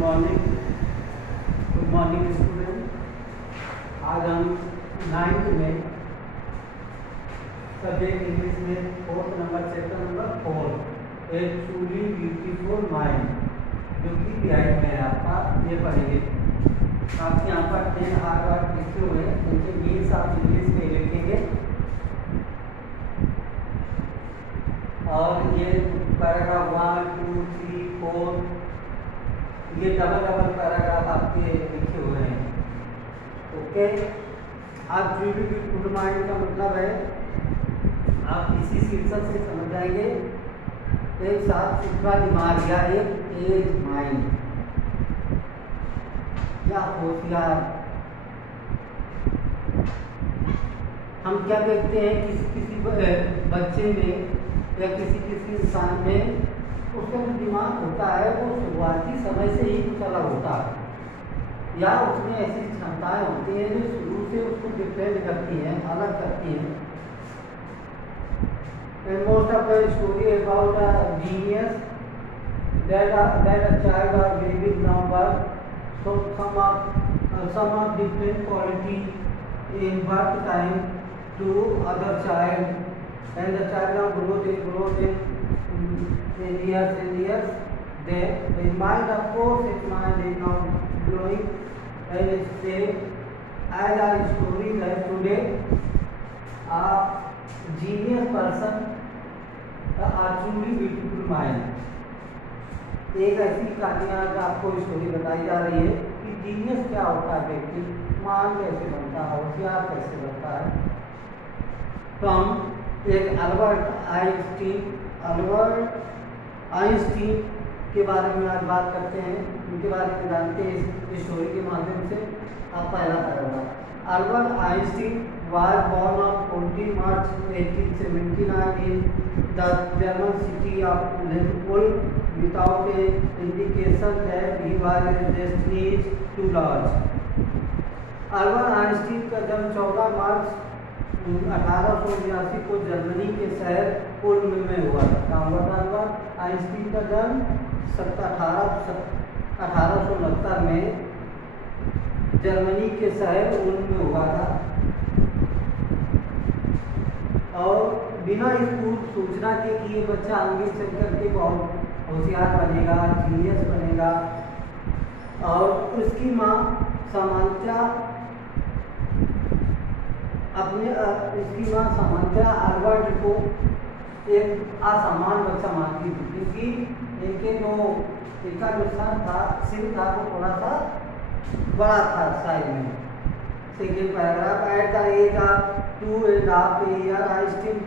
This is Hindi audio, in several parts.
Morning student. आज हम 9th में सब्जेक्ट इंग्लिश में 4th नंबर चैप्टर नंबर 4 ए ट्रूली ब्यूटीफुल माइंड जो कि तिहाई में है आपका ये पढ़ेंगे। आप यहाँ पर 10 हार्ड वर्ड लिखे हुए हैं, उनके मीन्स आप इंग्लिश में लिखेंगे और ये पैराग्राफ 1, 2, 3, 4 ये डबल पैराग्राफ आपके लिखे हुए हैं। ओके, आप ट्रूली ब्यूटीफुल माइंड का मतलब है आप इसी शीर्षक से समझ जाएंगे एक साफ सुथरा दिमाग या एक तेज माइंड या होशियार। हम क्या देखते हैं किसी बच्चे में या किसी इंसान में उसका जो दिमाग होता है वो शुरुआती समय से ही कुछ अलग होता है या उसमें ऐसी क्षमताएं होती हैं जो शुरू से उसको डिफरेंट करती हैं, अलग करती हैं। Most of the story about a genius that a child or baby from birth, so some of different quality in birth time to other child, and the child now grows in years. The mind, of course, its mind is not growing, and it's as our story that today a genius person, a truly beautiful mind। एक ऐसी कहानी आज आपको स्टोरी बताई जा रही है कि जीनियस क्या होता है, व्यक्ति मान कैसे बनता है, होशियार कैसे बनता है। तो हम एक अल्बर्ट आइंस्टीन के बारे में आज बात करते हैं, उनके बारे में जानते हैं इस स्टोरी के माध्यम से। आप पहला paragraph. Albert Einstein was born on 14 March 1879 in the German city of Liverpool without a indication that he was destined to large। Albert Einstein का जन्म 14 मार्च 1889 को जर्मनी के शहर उल्म में हुआ था। अल्बर्ट आइंस्टीन का जन्म 1869 में जर्मनी के शहर उल्म में हुआ था और बिना इस पूर्व सूचना के कि ये बच्चा आगे चल करके बहुत होशियार बनेगा, जीनियस बनेगा। और उसकी माँ सामान्यतः अल्बर्ट को एक असामान्य बच्चा मानती थी क्योंकि इनका जो सिर था वो थोड़ा सा बड़ा था साइज में। Second paragraph. At the age of 2.5 years I still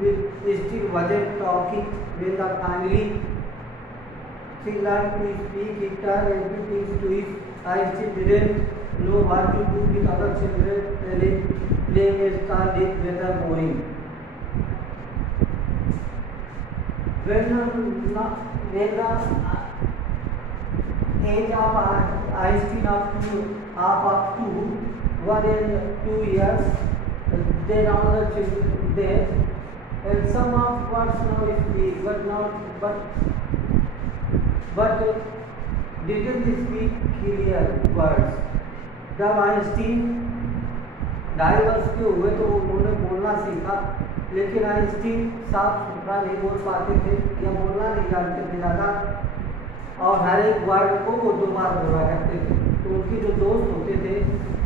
wasn't talking when the finally she learned to speak, guitar, everything to it. I still didn't know what to do with other children playing a star with weather boring. When the age of Einstein up to 1 and 2 years, then all the children there, and some of words now speak, but didn't speak clear words। जब आइंस्टीन 2.5 वर्ष के हुए तो उन्होंने बोलना सीखा, लेकिन आइंस्टीन साफ सुथरा नहीं बोल पाते थे या बोलना नहीं जानते थे ज़्यादा, और हर एक वर्ड को वो 2 बार बोला करते थे। तो उनके जो दोस्त होते थे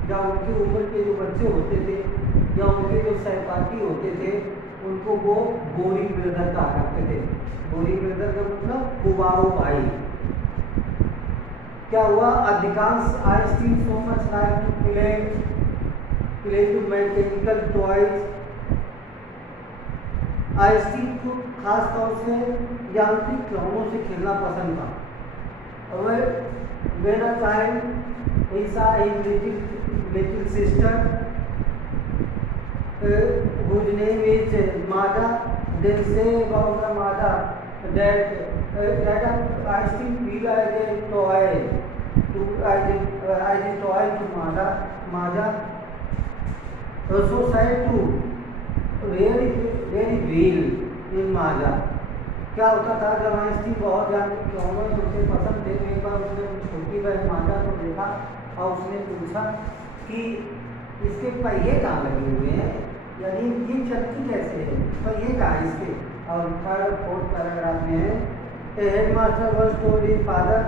या उनकी उम्र के जो बच्चे होते थे या उनके जो सहपाठी होते थे उनको वो बोरिंग ब्रदर कहा करते थे। बोरिंग ब्रदर का मतलब कुबाऊ भाई। क्या हुआ, अधिकांश Einstein so much like to play to mechanical toys. Einstein को खास तौर से यांत्रिक खिलौनों से खेलना पसंद था। When a child he saw his little sister whose name is Mada, then say about the Mada that Einstein feel as a toy to Mada. So sad too, very real in Mada। क्या होता था जब आइंस्टीन बहुत खिलौने उसे पसंद थे, एक बार उसने छोटी स्कूटी पर हिमाचल को देखा और उसने पूछा कि इसके पहिए कहाँ लगे हुए हैं, यानी ये चलती कैसे है, पहिए कहाँ है इसके। और थर्ड फोर्थ पैराग्राफ में है, a headmaster once told his father,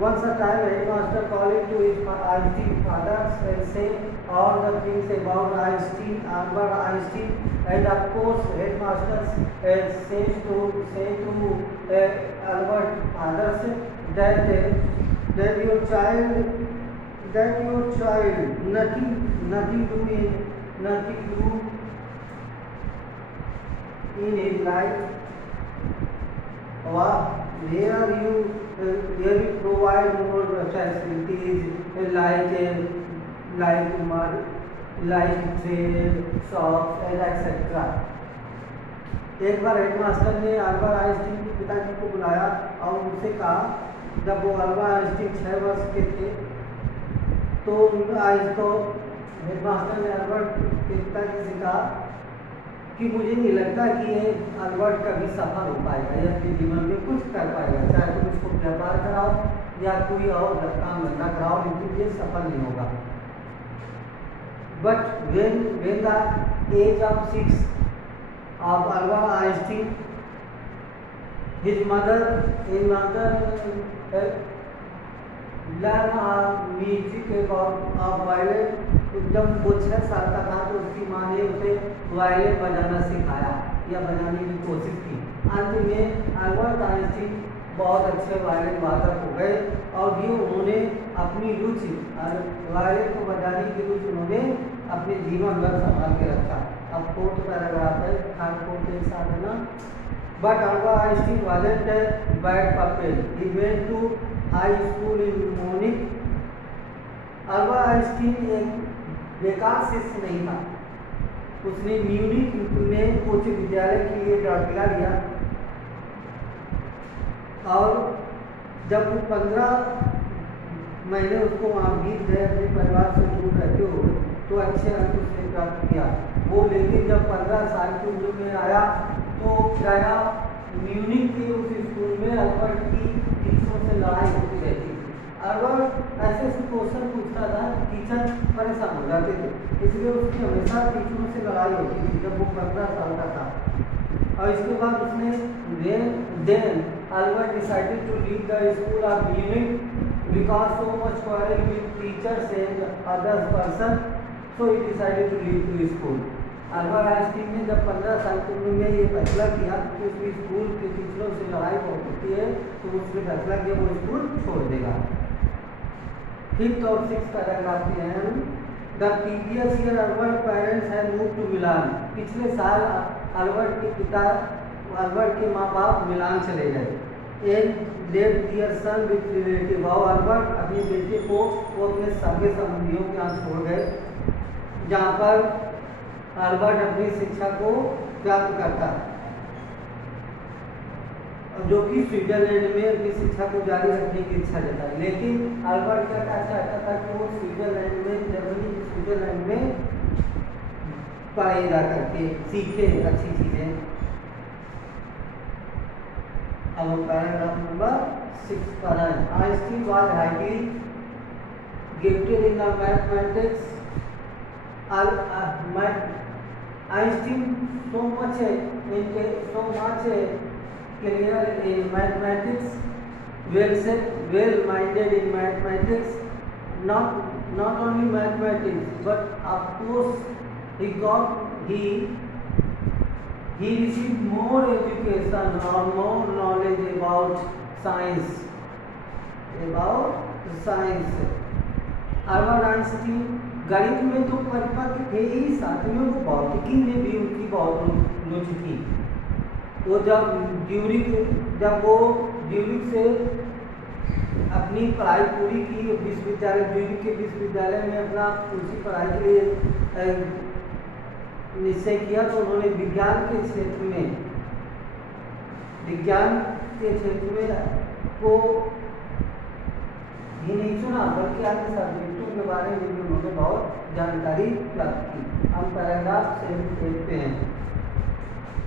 once a time headmaster calling to his Einstein father and saying all the things about Einstein, Albert Einstein, and of course headmaster says to Albert father that your child nothing do in his life. Here you provide more facilities like trade, shops and etc. एक बार हेडमास्टर ने अल्बर्ट आइंस्टीन के पिताजी को बुलाया और उनसे कहा, जब वो अल्बर्ट आइंस्टीन 6 वर्ष के थे तो हेडमास्टर ने अल्बर्ट के पिताजी से कहा कि मुझे नहीं लगता कि ये अल्बर्ट कभी सफल हो पाएगा या अपने जीवन में कुछ कर पाएगा, चाहे तुम इसको व्यापार कराओ या कोई और काम धंधा कराओ, लेकिन ये सफल नहीं होगा। But when the age of 6 of Albert Einstein, his mother learn music of violin। जब वो 6 साल का था तो उसकी माँ ने उसे वायलिन बजाना सिखाया या बजाने की कोशिश की। अंत में अल्बर्ट आइंस्टीन बहुत अच्छे वायलिन वादक हो गए और ये उन्होंने अपनी रुचि वायलिन को बजाने की रुचि उन्होंने अपने जीवन भर संभाल के रखा। अब फोर्थ पैराग्राफ है, थर्ड फोर्थ एक साथ है ना। But Albert Einstein wasn't a bad pupil. He went to high school in Munich. Albert Einstein एक बेकार शिष्य नहीं था, उसने म्यूनिक में उच्च विद्यालय के लिए दाखिला लिया और जब वो 15 महीने उसको वहाँ बीत गए अपने परिवार से दूर रहते हो तो अच्छे अंक उसने प्राप्त किया। वो लेकिन जब 15 साल की उम्र में आया तो गया म्यूनिक के उस स्कूल में अल्बर्ट की टीचरों से लड़ाई होती रहती थी। अल्बर्ट ऐसे क्वेश्चन पूछता था, टीचर परेशान हो जाते थे, इसलिए उसकी हमेशा टीचरों से लड़ाई होती थी जब वो 15 साल का था। और इसके बाद उसने then Albert decided to leave the school of Munich because so much quarrel with teachers and other person, so he decided to leave the school. Albert Einstein ने जब 15 साल की उम्र में ये फैसला किया कि उसकी स्कूल के टीचरों से लड़ाई बहुत होती है तो उसने फैसला किया वो स्कूल छोड़ देगा। फिफ्थ और सिक्स पैराग्राफ में है, the previous year Albert parents had move to Milan. पिछले साल अल्बर्ट के माँ बाप मिलान चले गए। And left their son with relative, और अल्बर्ट अपने बेटे को वो अपने सगे संबंधियों के यहाँ छोड़ गए जहाँ पर अल्बर्ट अपनी शिक्षा को प्राप्त करता जो कि स्विट्जरलैंड में अपनी शिक्षा को जारी रखने की इच्छा जताई। लेकिन अल्बर्ट क्या चाहता था कि वो स्विट्जरलैंड में जर्मनी की स्विट्जरलैंड में पढ़े जा करके सीखे अच्छी चीज़ें। अब पैराग्राफ नंबर 6 पर है, Einstein was highly gifted in the mathematics. Einstein so much clear in mathematics, well-minded in mathematics, not only mathematics, but of course he received more education or more knowledge about science. Albert Einstein गणित में तो परिपक्व थे ही, साथ में वो भौतिकी में भी उनकी बहुत रुचि थी। तो जब वो ज्यूरिख से अपनी पढ़ाई पूरी की, ज्यूरिख के विश्वविद्यालय में अपना उसी पढ़ाई के लिए निश्चय किया तो उन्होंने विज्ञान के क्षेत्र में को ही नहीं चुना बल्कि अन्य सब्जेक्टों के बारे में भी उन्होंने बहुत जानकारी प्राप्त की। हम पैराग्राफ 7 देखते हैं।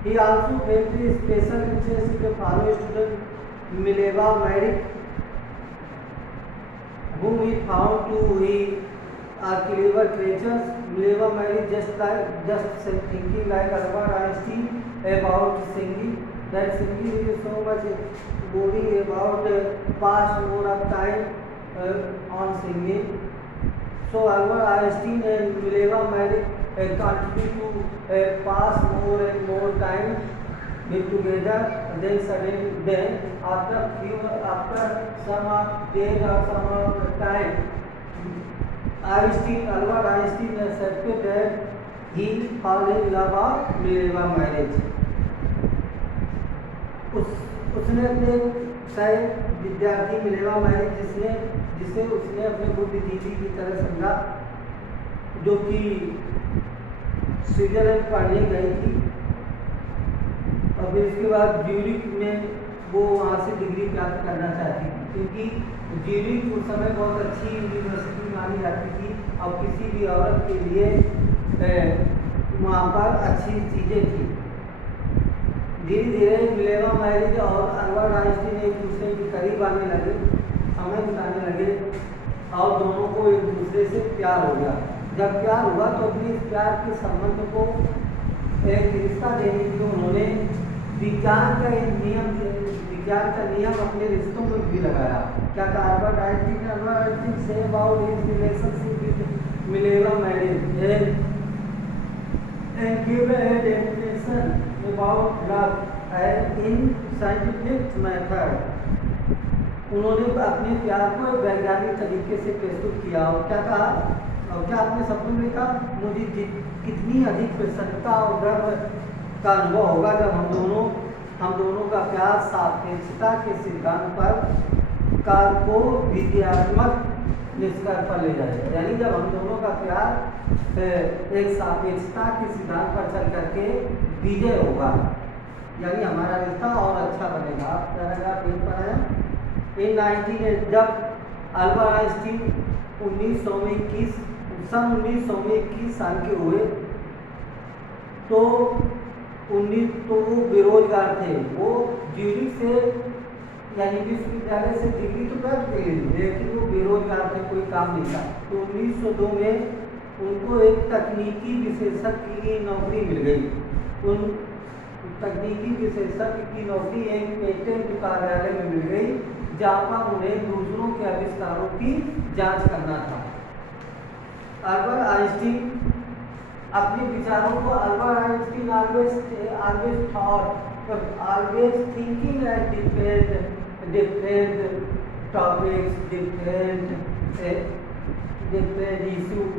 He also felt the special interest in the fellow student Mileva Maric whom he found to be a clever creatures. Mileva married just thinking like Albert Einstein about singing. That singing is so much boring about pass more of time on singing. So Albert Einstein and Mileva married continue to pass more and more time with together. Then suddenly, then after some days or some time, Albert Einstein accepted that he fall in love of Mileva marriage. उसने अपने शायद विद्यार्थी मिलेवा मैरिज जिसे उसने अपने बुद्धिजीवी की तरह समझा, जो कि स्विट्जरलैंड पढ़ने गई थी, और फिर इसके बाद ज्यूरिख में वो वहाँ से डिग्री प्राप्त करना चाहती थी, क्योंकि ज्यूरिख उस समय बहुत अच्छी यूनिवर्सिटी मानी जाती थी और किसी भी औरत के लिए वहाँ पर अच्छी चीज़ें थी। धीरे धीरे मिलेवा मैरिज और अल्बर्ट आइंस्टीन एक दूसरे के करीब आने लगे, समय बिताने लगे और दोनों को एक दूसरे से प्यार हो गया। जब प्यार हुआ तो अपने इस प्यार के संबंध को एक रिश्ता देने के लिए उन्होंने विज्ञान का नियम अपने रिश्तों में भी लगाया। क्या कहा Albert Einstein say about his relationship with Mileva marriage and give a definition about love and in scientific method. उन्होंने अपने प्यार को एक वैज्ञानिक तरीके से प्रस्तुत किया और क्या कहा, और क्या आपने शब्दों में कहा, मुझे कितनी अधिक प्रसन्नता और गर्व का अनुभव होगा जब हम दोनों का प्यार सापेक्षता के सिद्धांत पर कार को विद्यात्मक निष्कर्ष पर ले जाएगा। यानी जब हम दोनों का प्यार एक सापेक्षता के सिद्धांत पर चल करके विजय होगा, यानी हमारा रिश्ता और अच्छा बनेगा। पैराग्राफ 1 पर है, इन 19 जब अल्बर्ट आइंस्टीन 1921 साल के हुए तो वो बेरोजगार थे। वो ज्यूरिख से यानी विश्वविद्यालय से डिग्री तो प्राप्त कर ली, लेकिन वो बेरोजगार थे, कोई काम नहीं था। तो 1902 में उनको एक तकनीकी विशेषज्ञ की नौकरी मिल गई। उन तकनीकी विशेषज्ञ की नौकरी एक पेटेंट कार्यालय में मिल गई, जहाँ पर उन्हें दूसरों के आविष्कारों की जांच करना था। अल्बर्ट आइंस्टीन अपने विचारों को always thinking at different topics, different issues.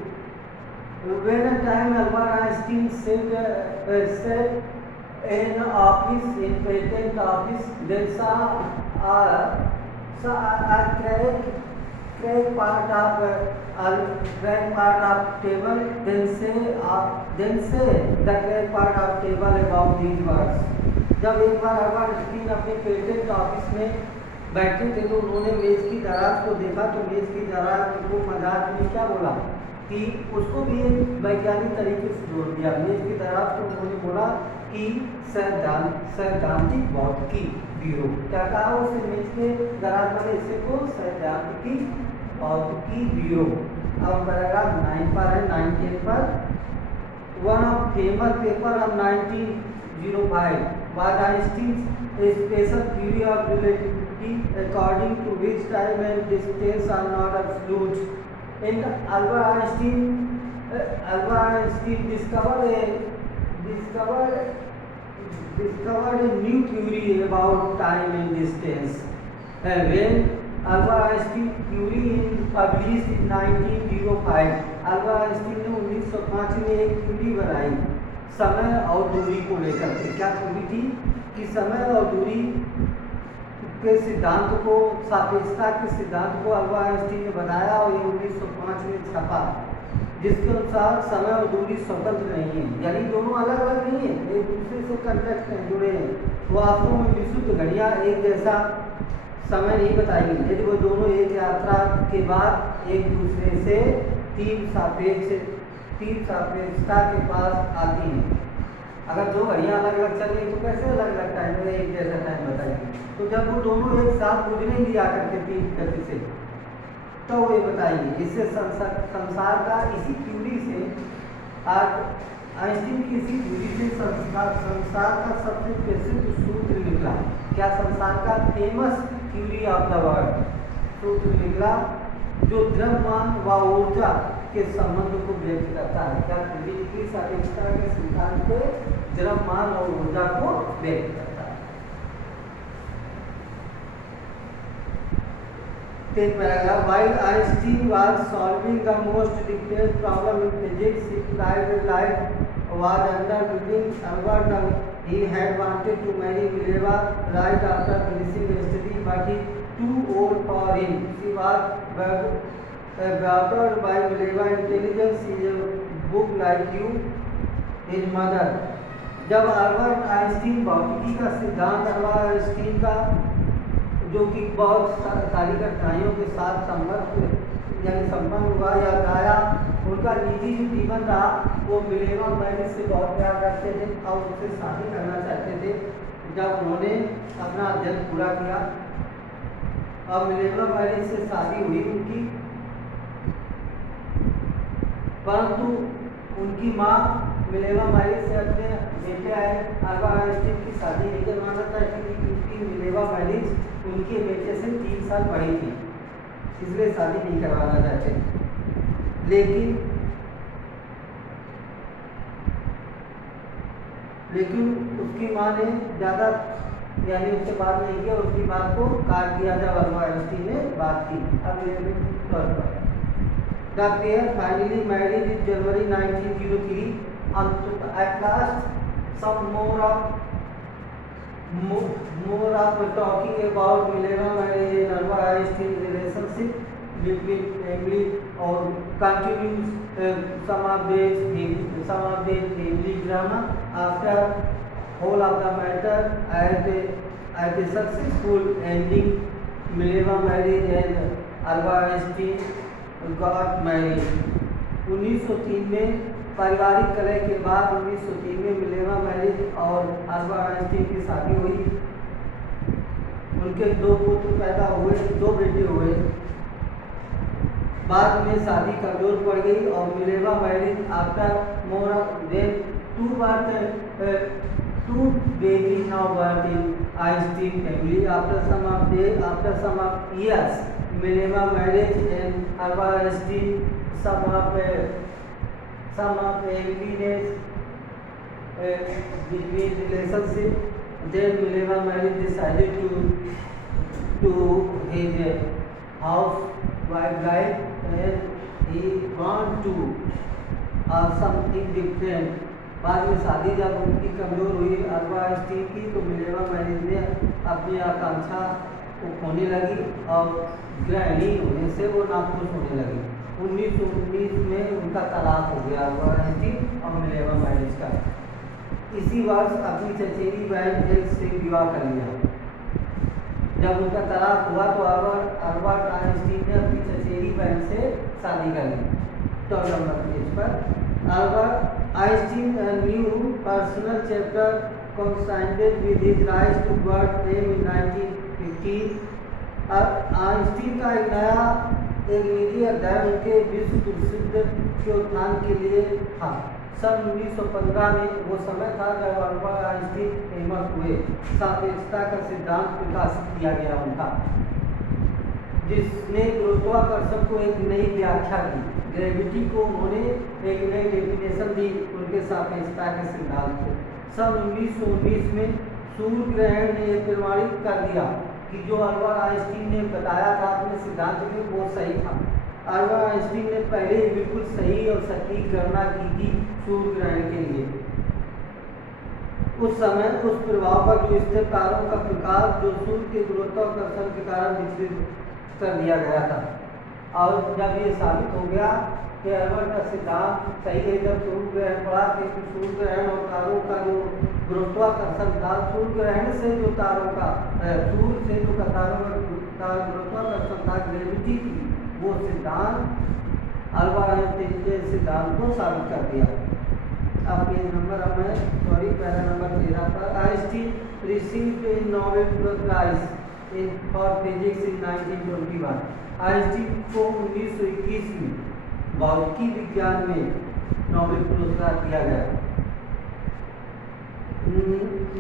When a time Albert Einstein sat in office, in patent office, they saw a crack part of table, then say the crack part of table about these words. जब एक बार अल्बर्ट आइंस्टीन अपने पेटेंट ऑफिस में बैठे थे तो उन्होंने मेज की दराज को देखा, तो मेज की दराज को मजाक में क्या बोला कि उसको भी एक वैज्ञानिक तरीके से जोड़ दिया। मेज की दराज को उन्होंने बोला कि सैद्धांतिक भौतिकी ब्यूरो। क्या कहा उस मेज के दराज वाले हिस्से को? सैद्धांतिकी भौतिकी ब्यूरो। अब पैराग्राफ 9 पर है, 19 पर, one of famous paper of 1905 was Einstein's special theory of relativity, according to which time and distance are not absolute. And Albert Einstein discovered a new theory about time and distance. And when Albert Einstein theory published in 1905, Albert Einstein ने 1905 में एक थ्योरी बनाई समय और दूरी को लेकर के। क्या थ्योरी थी कि समय और दूरी के सिद्धांत को, सापेक्षता के सिद्धांत को अल्बर्ट आइंस्टीन ने बताया और ये 1905 में छपा, जिसके अनुसार समय और दूरी स्वतंत्र नहीं है, यानी दोनों अलग अलग नहीं है, एक दूसरे से कनेक्ट हैं, जुड़े हैं। वास्तव में विशुद्ध घड़ियाँ एक जैसा समय नहीं बताएंगी यदि वो दोनों एक यात्रा के बाद एक दूसरे से तीन सापेक्षता के पास आती हैं। अगर दो घड़ियाँ अलग अलग चल रही तो कैसे अलग अलग टाइम में एक जैसा टाइम बताएंगे? तो जब वो दोनों एक साथ गुजरेंगी आकर के तीन गति से, तो वे बताइए इससे संसार का इसी थ्योरी से आइंस्टीन की इसी थ्योरी से संसार का सबसे प्रसिद्ध सूत्र निकला। क्या? संसार का famous theory of the world सूत्र निकला जो द्रव्यमान व ऊर्जा के संबंध को व्यक्त करता है। क्या थ्योरी निकली? सापेक्षता के सिद्धांत को द्रव्यमान और ऊर्जा को व्यक्त करता है। While Einstein was solving the most difficult problem in physics, his life was undergoing upward. He had wanted to marry Mileva right after finishing study, but he too old for him. She was battered by Mileva intelligence. Is a book like you, his mother. जब अल्बर्ट आइंस्टीन भौतिकी का सिद्धांत अल्बर्ट आइंस्टीन का जो कि बहुत सारी कठिनाइयों के साथ संपन्न हुआ या आया, उनका निजी जो जीवन रहा वो मिलेवा मैरिज से बहुत प्यार करते थे और उससे शादी करना चाहते थे। जब उन्होंने अपना अध्ययन पूरा किया और मिलेवा मैरिज से शादी हुई उनकी, परंतु उनकी माँ मिलेवा मैरिज से अपने बेटे आए अल्बर्ट आइंस्टीन की शादी नहीं करवाना चाहती थी क्योंकि मिलेवा मैरिज उनके बेटे से 3 साल बड़ी थी, इसलिए शादी नहीं करवाना चाहते। लेकिन उसकी माँ ने ज़्यादा यानी उससे बात नहीं किया, उसकी बात को काट दिया जब अल्बर्ट आइंस्टीन ने बात की। अब The pair finally married in January 1903. At last, some more of talking about Mileva marriage and Albert Einstein relationship between family or continues some of the family drama. After whole of the matter at a successful ending, Mileva marriage and Albert Einstein got married. 1903 में पारिवारिक कलह के बाद 1903 में मिलेवा मैरिज और अल्बर्ट आइंस्टीन की शादी हुई। उनके 2 पुत्र पैदा हुए, 2 बेटे हुए। बाद में शादी कमजोर पड़ गई और Mileva marriage after more than 2 babies now birth in Einstein family. After some years, Mileva marriage and Albert Einstein some of enviness between relationship. Then Mileva marriage decided to his housewife life and he want to something different. बाद में शादी जब उनकी कमजोर हुई अल्बर्ट आइंस्टीन की तो मिलेवा मैरिज ने अपनी आकांक्षा को खोने लगी और गृहिणी होने से वो नाखुश होने लगी। 1919 में उनका तलाक हो गया अल्बर्ट आइंस्टीन और मिलेवा मैरिज का। इसी वर्ष अपनी चचेरी बहन एल से विवाह कर लिया। जब उनका तलाक हुआ तो अल्बर्ट आइंस्टीन ने अपनी चचेरी बहन से शादी कर ली। 12 नंबर पेज पर Albert Einstein, a new personal chapter coincided with his rise to world fame in 1915. Einstein का एक निजी अध्याय उनके विश्व प्रसिद्ध के उत्थान के लिए था। सन 1915 में वो समय था जब अल्बर्ट आइंस्टीन फेमस हुए। सापेक्षता का सिद्धांत प्रकाशित किया गया उनका, जिसने गुरुत्वाकर्षण को एक नई व्याख्या दी। ग्रेविटी को उन्होंने एक नई डेफिनेशन दी उनके सापेक्षता के सिद्धांत को। सन 1919 में सूर्य ग्रहण ने यह प्रमाणित कर दिया कि जो अल्बर्ट आइंस्टीन ने बताया था अपने सिद्धांत में वो सही था। अल्बर्ट आइंस्टीन ने पहले ही बिल्कुल सही और सटीक गणना की थी सूर्य ग्रहण के लिए। उस समय उस प्रभाव पर जो स्थिर तारों का प्रकाश जो सूर्य के गुरुत्वाकर्षण के कारण विकसित कर दिया गया था। और जब ये साबित हो गया कि अल्बर्ट का सिद्धांत सही है, जब सूर्य ग्रहण पड़ा कि सूर्य ग्रहण और तारों का जो गुरुत्वाकर्षण था, सूर्य ग्रहण से जो तारों का सूर्य से जो तारों का गुरुत्वाकर्षण था, ग्रेविटी की, वो सिद्धांत अल्बर्ट आइंस्टीन के सिद्धांत को साबित कर दिया। अब पेज नंबर पैरा नंबर 13 पर Einstein received a Nobel prize in for physics in 1921. Einstein को 1921 में भौतिकी विज्ञान में नोबेल पुरस्कार दिया गया।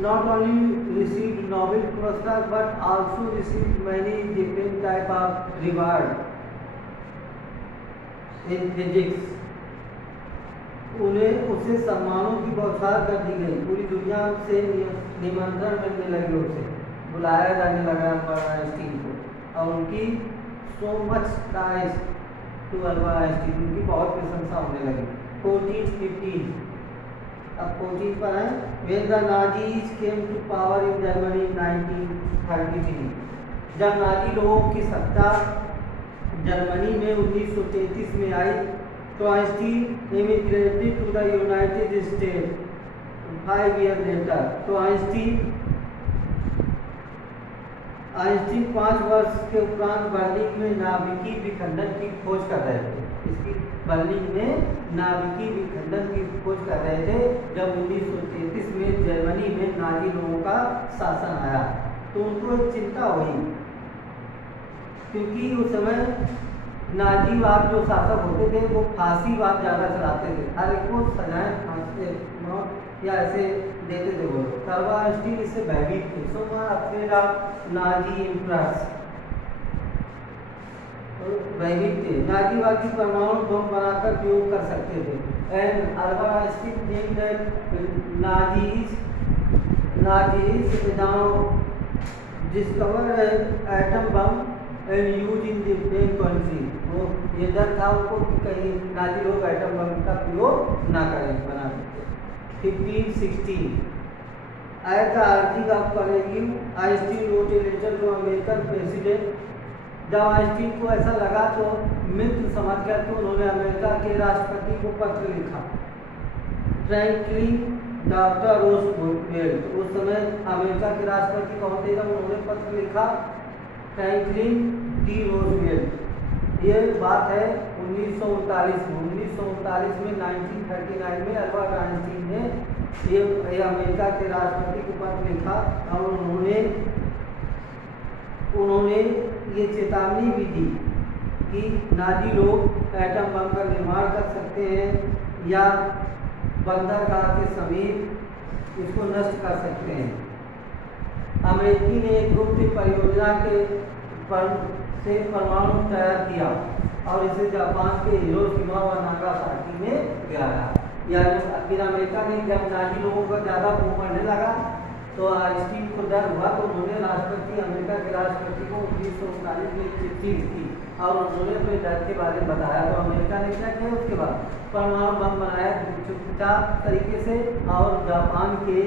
Not only received Nobel पुरस्कार but also received many different type of reward in physics. उन्हें उसे सम्मानों की बौछार कर दी गई। पूरी दुनिया से निमंत्रण मिलने लगे, उसे बुलाया जाने लगा अल्बर्ट आइंस्टीन को, और उनकी so much nice to Albert Einstein, उनकी बहुत प्रशंसा होने लगी। 1415 अब 14 पर है। When the Nazis came to power in Germany in 1933, जब नाजी लोगों की सत्ता जर्मनी में 1933 में आई, तो Einstein immigrated to the United State 5 years later। तो आइंस्टीन 5 वर्ष के उपरांत बर्लिन में नाभिकीय विखंडन की खोज कर रहे थे। इसकी बर्लिन में नाभिकीय विखंडन की खोज कर रहे थे जब 1933 में जर्मनी में नाजी लोगों का शासन आया। तो उनको एक चिंता हुई, क्योंकि उस समय नाजीवाद जो शासक होते थे वो फांसीवाद ज़्यादा चलाते थे, हर एक को सजाएं फांसी मौत या ऐसे देते थे वो लोग। अल्बर्ट आइंस्टीन इससे भयभीत थे। सो अपने नाजी एम्परर्स भयभीत थे, नाजीवादी परमाणु बम बनाकर प्रयोग कर सकते थे। And Albert Einstein named that Nazis now discover atom bomb and use in the same country. वो ये डर था उनको कि कहीं नाजी लोग एटम बम का प्रयोग ना करें बना सकते। 1516 at the urging of Carnegie Einstein wrote a letter to American president. जब आइंस्टीन को ऐसा लगा तो मित्र समझकर के उन्होंने अमेरिका के राष्ट्रपति को पत्र लिखा। फ्रैंकलिन डॉक्टर रूजवेल्ट उस समय अमेरिका के राष्ट्रपति कौन थे, जब उन्होंने पत्र लिखा फ्रैंकलिन डी रूजवेल्ट। ये बात है 1939 में। 1939 में 1939 में अल्बर्ट आइंस्टीन ने ये अमेरिका के राष्ट्रपति को पत्र लिखा और उन्होंने ये चेतावनी भी दी कि नाजी लोग एटम बम का निर्माण कर सकते हैं या बंदरगाह के समीप इसको नष्ट कर सकते हैं। अमेरिकी ने एक गुप्त परियोजना से परमाणु तैयार किया और इसे जापान के हिरोशिमा व नागासाकी में गिराया। या फिर अमेरिका ने जब नाजी लोगों का ज़्यादा मुँह बढ़ने लगा तो आइंस्टीन को डर हुआ, तो उन्होंने अमेरिका के राष्ट्रपति को 1939 में चिट्ठी लिखी और उन्होंने अपने डर के बारे में बताया। तो अमेरिका ने क्या किया, उसके बाद परमाणु बम बनाया चुपचाप तरीके से और जापान के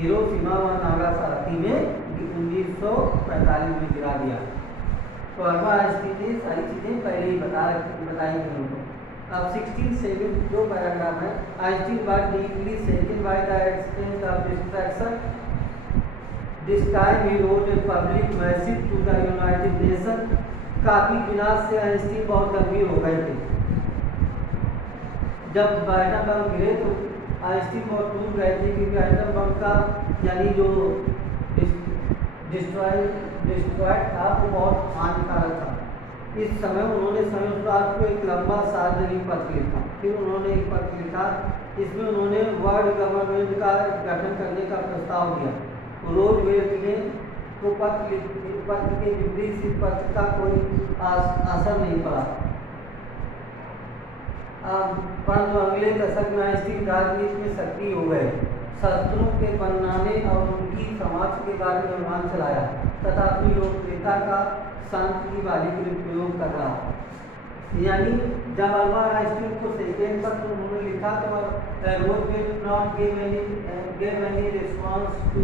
हिरोशिमा व नागासाकी में 1945 में गिरा दिया। तो अल्बर्ट आइंस्टीन ने सारी चीज़ें पहले ही बताई थी उनको। अब 16-7 जो पैराग्राफ है, Einstein was deeply shaken by the extent of distraction. This time he wrote a public message to the United Nations. काफी विनाश से आइंस्टीन बहुत गंभीर हो गए थे। जब एटम बम गिरे तो आइंस्टीन बहुत टूट गए थे, क्योंकि एटम बम का यानी जो डिस्ट्रॉयड था वो बहुत हानिकारक था। इस समय उन्होंने संयुक्त राष्ट्र को एक लंबा सार्वजनिक पत्र लिखा। फिर उन्होंने एक पत्र लिखा, इसमें उन्होंने वर्ल्ड गवर्नमेंट का गठन करने का प्रस्ताव दिया। रूजवेल्ट ने को पत्र के विपरीत इस पत्र का कोई असर नहीं पड़ा। परंतु अगले दशक में आइंस्टीन राजनीति में सक्रिय हो गए, शस्त्रों के बनाने और उनकी समाज के बारे में अनुमान चलाया तथा अपनी लोकप्रियता का शांतिवादी के लिए प्रयोग कर रहा। यानी जब अल्बर्ट आइंस्टीन को सेकेंड पत्र उन्होंने लिखा तो Roosevelt not gave any response to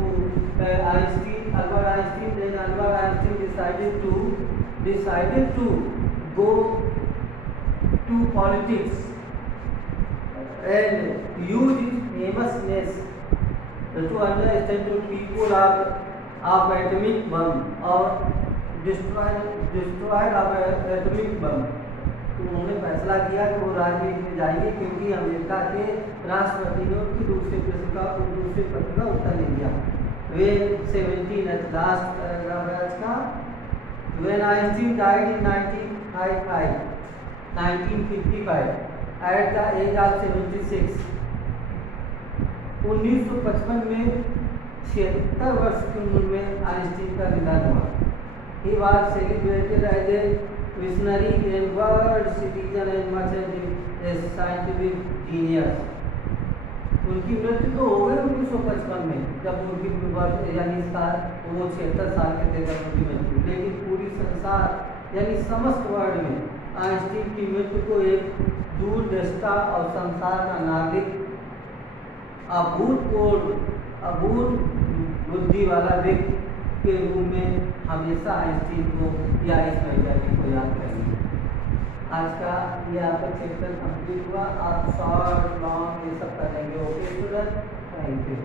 Einstein. Albert Einstein decided to go to politics and use his famousness to understand the people of atomic bomb or destroyed of atomic bomb. तो उन्होंने फैसला किया कि वो राजनीति में जाएंगे, क्योंकि अमेरिका के राष्ट्रपति ने उनकी दूसरे पत्र का उत्तर नहीं दिया। when 17 at last paragraph है इसका, when Einstein died in 1955 at the age of 76, 1955 में 76 वर्ष की उम्र में आइंस्टीन का निधन हुआ। He was celebrated as a visionary and world citizen and much as a scientific genius. उनकी मृत्यु तो हो गई 1955 में, जब उनकी वर्ष यानी साल वो 76 साल के थे जब उनकी मृत्यु, लेकिन पूरी संसार यानी समस्त वर्ल्ड में आइंस्टीन की मृत्यु को एक दूरदृष्टा और संसार का नागरिक अभूत बुद्धि वाला व्यक्ति के रूप में हमेशा आइंस्टीन को या इस वैज्ञानिक को याद करेंगे। आज का ये आपका चैप्टर कंप्लीट हुआ। आप शॉर्ट लॉन्ग ये सब करेंगे। Okay student, thank you.